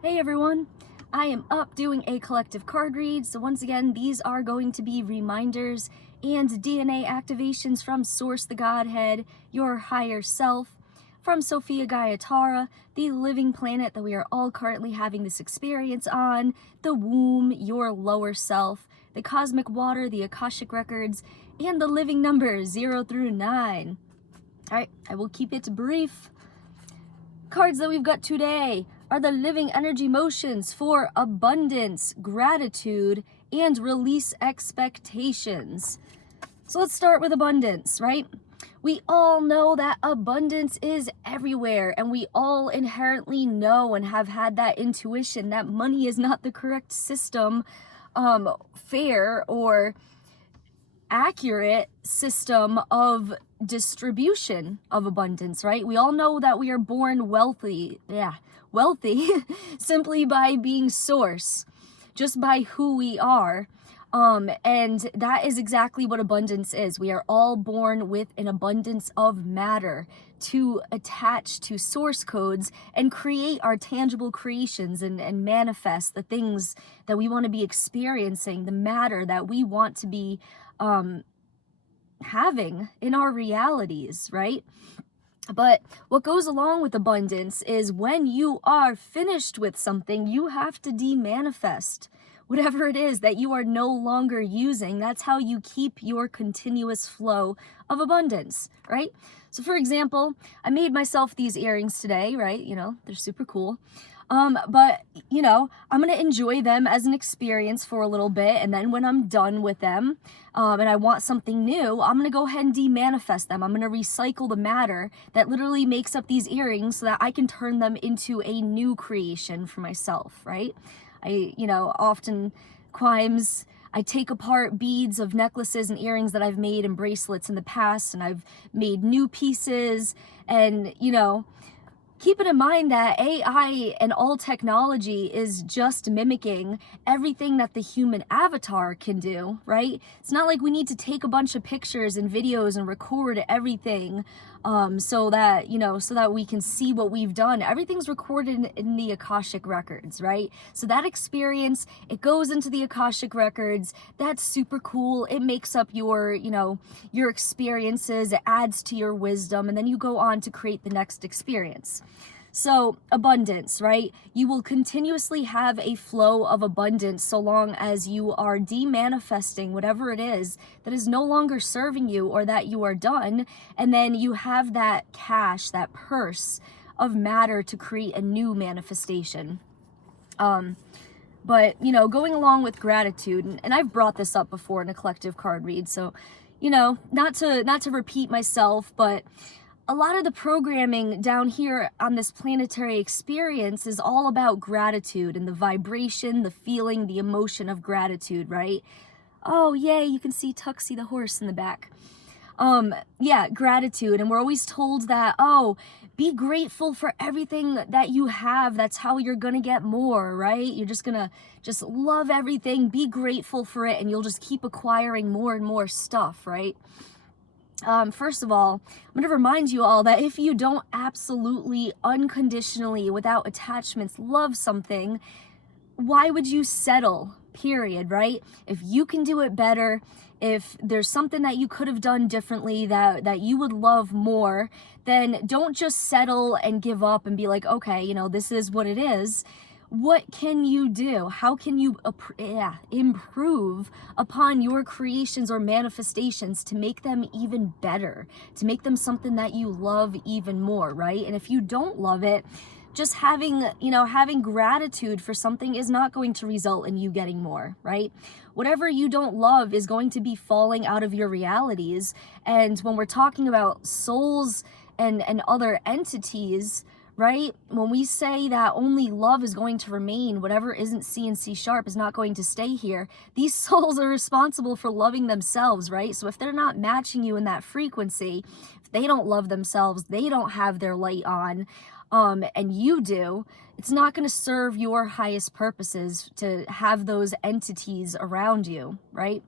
Hey everyone! I am up doing a collective card read, so once again, these are going to be reminders and DNA activations from Source the Godhead, your higher self, from Sophia Gayatara, the living planet that we are all currently having this experience on, the womb, your lower self, the cosmic water, the Akashic records, and the living numbers 0 through 9. Alright, I will keep it brief. Cards that we've got today are the living energy motions for abundance, gratitude, and release expectations. So let's start with abundance, right? We all know that abundance is everywhere, and we all inherently know and have had that intuition that money is not the correct system, fair or accurate system of distribution of abundance, right? We all know that we are born wealthy, simply by being source, just by who we are. And that is exactly what abundance is. We are all born with an abundance of matter to attach to source codes and create our tangible creations and manifest the things that we want to be experiencing, the matter that we want to be having in our realities, right? But what goes along with abundance is when you are finished with something, you have to demanifest whatever it is that you are no longer using. That's how you keep your continuous flow of abundance, right? So for example, I made myself these earrings today, right? You know, they're super cool. But you know, I'm gonna enjoy them as an experience for a little bit, and then when I'm done with them, and I want something new, I'm gonna go ahead and demanifest them. I'm gonna recycle the matter that literally makes up these earrings so that I can turn them into a new creation for myself, right? I take apart beads of necklaces and earrings that I've made and bracelets in the past, and I've made new pieces, and keep it in mind that AI and all technology is just mimicking everything that the human avatar can do, right? It's not like we need to take a bunch of pictures and videos and record everything so that we can see what we've done. Everything's recorded in the Akashic records, right? So that experience, it goes into the Akashic records. That's super cool. It makes up your experiences. It adds to your wisdom, and then you go on to create the next experience. So abundance, right? You will continuously have a flow of abundance so long as you are demanifesting whatever it is that is no longer serving you or that you are done. And then you have that cash, that purse of matter to create a new manifestation. But going along with gratitude, and I've brought this up before in a collective card read, so not to repeat myself, but a lot of the programming down here on this planetary experience is all about gratitude and the vibration, the feeling, the emotion of gratitude, right? Oh, yay, you can see Tuxie the horse in the back. Gratitude. And we're always told that, be grateful for everything that you have. That's how you're gonna get more, right? You're just gonna love everything, be grateful for it, and you'll just keep acquiring more and more stuff, right? First of all, I'm going to remind you all that if you don't absolutely, unconditionally, without attachments, love something, why would you settle? Period, right? If you can do it better, if there's something that you could have done differently that you would love more, then don't just settle and give up and be like, okay, this is what it is. What can you do? How can you improve upon your creations or manifestations to make them even better, to make them something that you love even more, right? And if you don't love it, just having gratitude for something is not going to result in you getting more, right? Whatever you don't love is going to be falling out of your realities. And when we're talking about souls and other entities, right? When we say that only love is going to remain, whatever isn't C and C sharp is not going to stay here, these souls are responsible for loving themselves, right? So if they're not matching you in that frequency, if they don't love themselves, they don't have their light on, and you do, it's not going to serve your highest purposes to have those entities around you, right?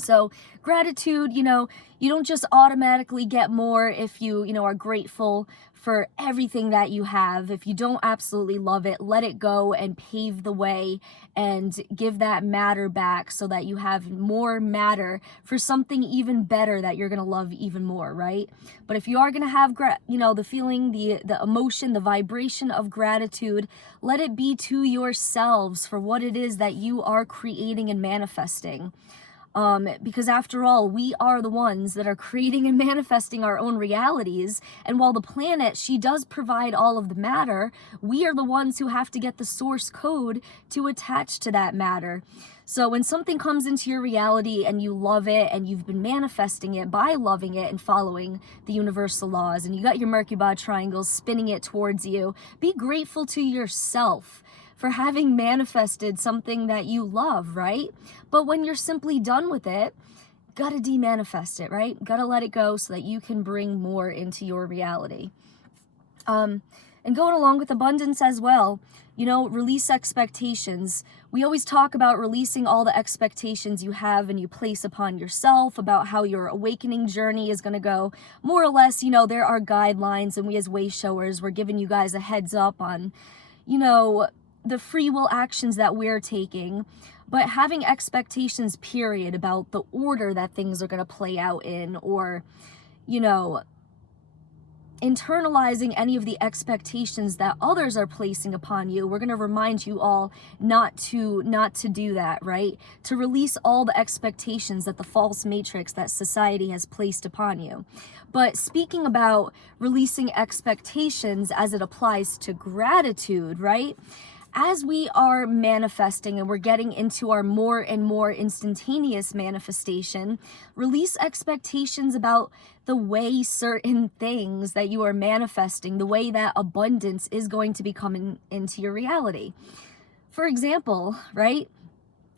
So gratitude, you don't just automatically get more if you are grateful for everything that you have. If you don't absolutely love it, let it go and pave the way and give that matter back so that you have more matter for something even better that you're going to love even more, right? But if you are going to have the feeling, the emotion, the vibration of gratitude, let it be to yourselves for what it is that you are creating and manifesting. Because after all, we are the ones that are creating and manifesting our own realities. And while the planet, she does provide all of the matter, we are the ones who have to get the source code to attach to that matter. So when something comes into your reality and you love it and you've been manifesting it by loving it and following the universal laws, and you got your Merkaba triangles spinning it towards you, be grateful to yourself for having manifested something that you love, right? But when you're simply done with it, gotta demanifest it, right? Gotta let it go so that you can bring more into your reality. And going along with abundance as well, release expectations. We always talk about releasing all the expectations you have and you place upon yourself about how your awakening journey is going to go. More or less, there are guidelines, and we as way showers, we're giving you guys a heads up on, the free will actions that we're taking, but having expectations, period, about the order that things are going to play out in, or, internalizing any of the expectations that others are placing upon you. We're going to remind you all not to do that, right? To release all the expectations that the false matrix that society has placed upon you. But speaking about releasing expectations as it applies to gratitude, right? As we are manifesting and we're getting into our more and more instantaneous manifestation, release expectations about the way certain things that you are manifesting, the way that abundance is going to be coming into your reality. For example, right?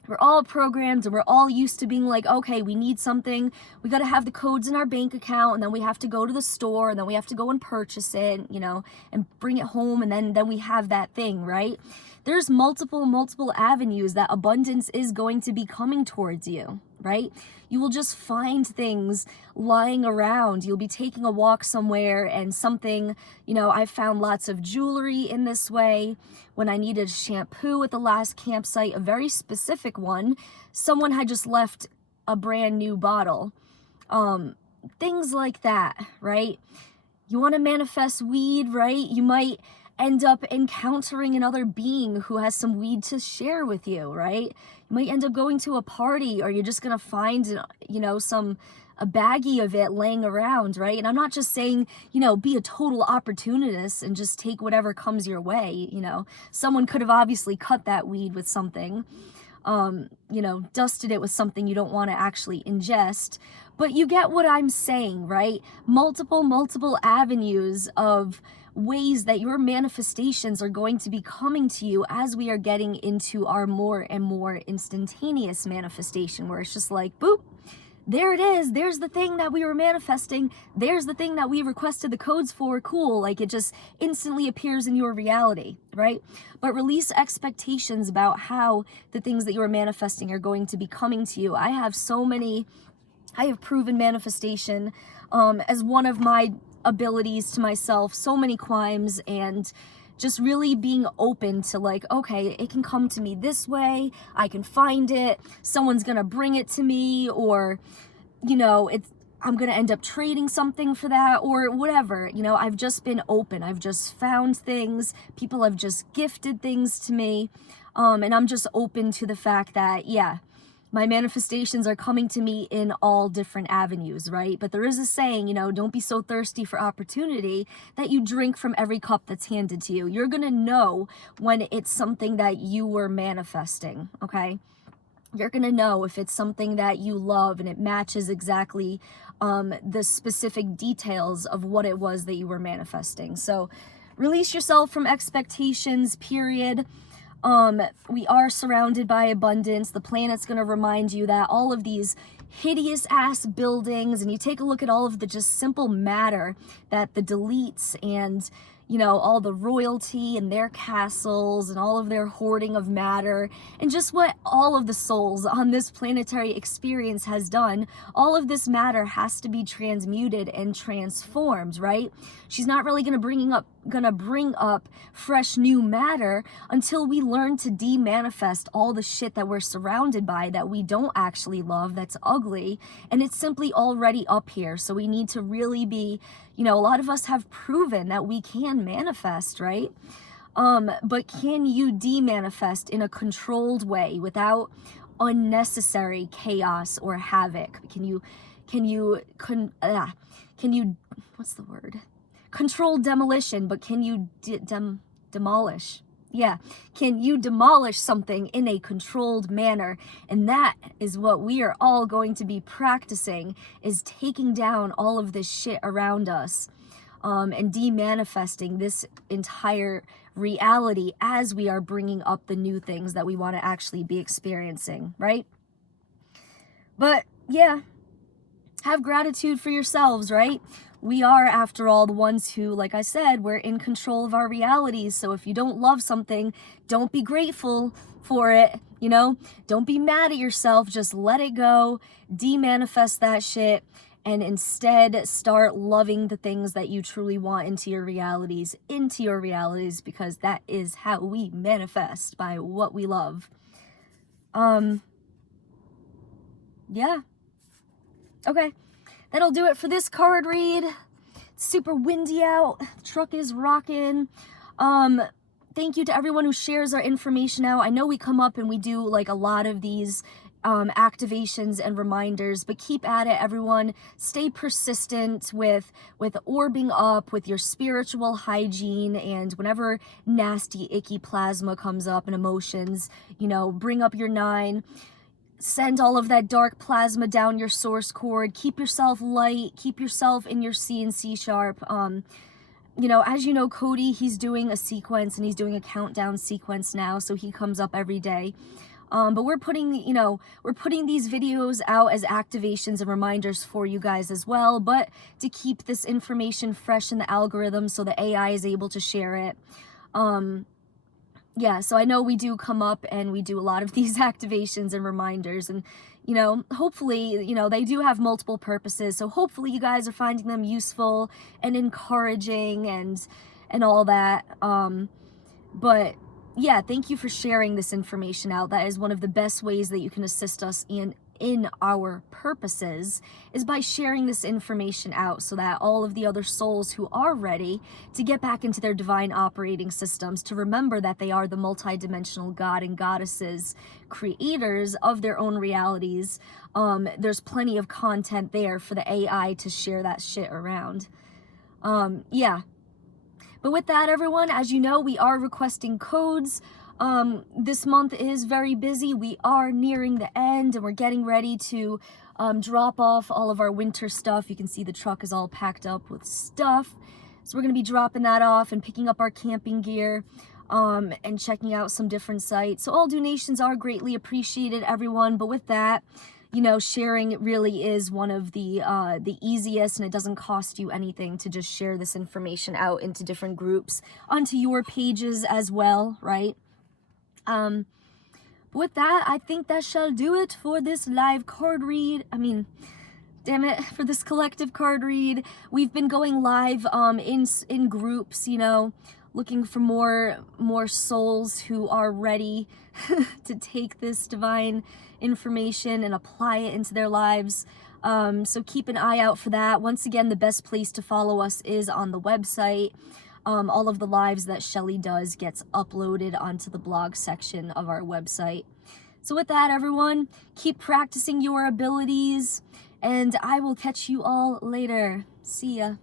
We're all programmed and we're all used to being like, okay, we need something. We got to have the codes in our bank account, and then we have to go to the store, and then we have to go and purchase it, and bring it home. And then we have that thing, right? There's multiple avenues that abundance is going to be coming towards you, right? You will just find things lying around. You'll be taking a walk somewhere and something, I found lots of jewelry in this way. When I needed shampoo at the last campsite, a very specific one, someone had just left a brand new bottle. Things like that, right? You want to manifest weed, right? You might end up encountering another being who has some weed to share with you, right? You might end up going to a party, or you're just going to find, a baggie of it laying around, right? And I'm not just saying, be a total opportunist and just take whatever comes your way. Someone could have obviously cut that weed with something, dusted it with something you don't want to actually ingest. But you get what I'm saying, right? Multiple avenues of ways that your manifestations are going to be coming to you as we are getting into our more and more instantaneous manifestation, where it's just like, boop, there it is. There's the thing that we were manifesting. There's the thing that we requested the codes for. Cool. Like, it just instantly appears in your reality, right? But release expectations about how the things that you are manifesting are going to be coming to you. I have proven manifestation as one of my abilities to myself so many climbs, and just really being open to like, okay, it can come to me this way. I can find it. Someone's going to bring it to me, or, I'm going to end up trading something for that, or whatever. I've just been open. I've just found things. People have just gifted things to me. And I'm just open to the fact that, yeah, my manifestations are coming to me in all different avenues, right? But there is a saying, don't be so thirsty for opportunity that you drink from every cup that's handed to you. You're going to know when it's something that you were manifesting, okay? You're going to know if it's something that you love and it matches exactly the specific details of what it was that you were manifesting. So release yourself from expectations, period. We are surrounded by abundance. The planet's going to remind you that all of these hideous ass buildings, and you take a look at all of the just simple matter that the deletes and, you know, all the royalty and their castles and all of their hoarding of matter, and just what all of the souls on this planetary experience has done. All of this matter has to be transmuted and transformed, right? She's not really gonna bring up fresh new matter until we learn to de-manifest all the shit that we're surrounded by that we don't actually love, that's ugly, and it's simply already up here. So we need to really be, you know, a lot of us have proven that we can manifest, right? But can you de-manifest in a controlled way without unnecessary chaos or havoc? Can you what's the word? Controlled demolition, but can you demolish? Yeah, can you demolish something in a controlled manner? And that is what we are all going to be practicing, is taking down all of this shit around us, and de-manifesting this entire reality as we are bringing up the new things that we want to actually be experiencing, right? But yeah, have gratitude for yourselves, right? We are, after all, the ones who, like I said, we're in control of our realities. So if you don't love something, don't be grateful for it, you know? Don't be mad at yourself, just let it go, de-manifest that shit, and instead start loving the things that you truly want into your realities, because that is how we manifest, by what we love. Yeah. Okay. That'll do it for this card read. It's super windy out. The truck is rocking. Thank you to everyone who shares our information out. I know we come up and we do like a lot of these activations and reminders, but keep at it, everyone. Stay persistent with orbing up, with your spiritual hygiene, and whenever nasty, icky plasma comes up and emotions, you know, bring up your 9. Send all of that dark plasma down your source cord. Keep yourself light. Keep yourself in your C and C sharp. You know, as you know, Cody, he's doing a sequence, and he's doing a countdown sequence now, so he comes up every day. But we're putting these videos out as activations and reminders for you guys as well, but to keep this information fresh in the algorithm so the AI is able to share it. Yeah, so I know we do come up and we do a lot of these activations and reminders, and, you know, hopefully, you know, they do have multiple purposes, so hopefully you guys are finding them useful and encouraging and all that. But yeah, thank you for sharing this information out. That is one of the best ways that you can assist us in our purposes, is by sharing this information out, so that all of the other souls who are ready to get back into their divine operating systems, to remember that they are the multidimensional god and goddesses, creators of their own realities. There's plenty of content there for the AI to share that shit around. Yeah. But with that, everyone, as you know, we are requesting codes. This month is very busy. We are nearing the end, and we're getting ready to drop off all of our winter stuff. You can see the truck is all packed up with stuff. So we're going to be dropping that off and picking up our camping gear, and checking out some different sites. So all donations are greatly appreciated, everyone. But with that, you know, sharing really is one of the easiest, and it doesn't cost you anything to just share this information out into different groups, onto your pages as well, right? But with that, I think that shall do it for this live card read. I mean, damn it, for this collective card read. We've been going live in groups, you know, looking for more souls who are ready to take this divine information and apply it into their lives. So keep an eye out for that. Once again, the best place to follow us is on the website. All of the lives that Shelly does gets uploaded onto the blog section of our website. So with that, everyone, keep practicing your abilities, and I will catch you all later. See ya.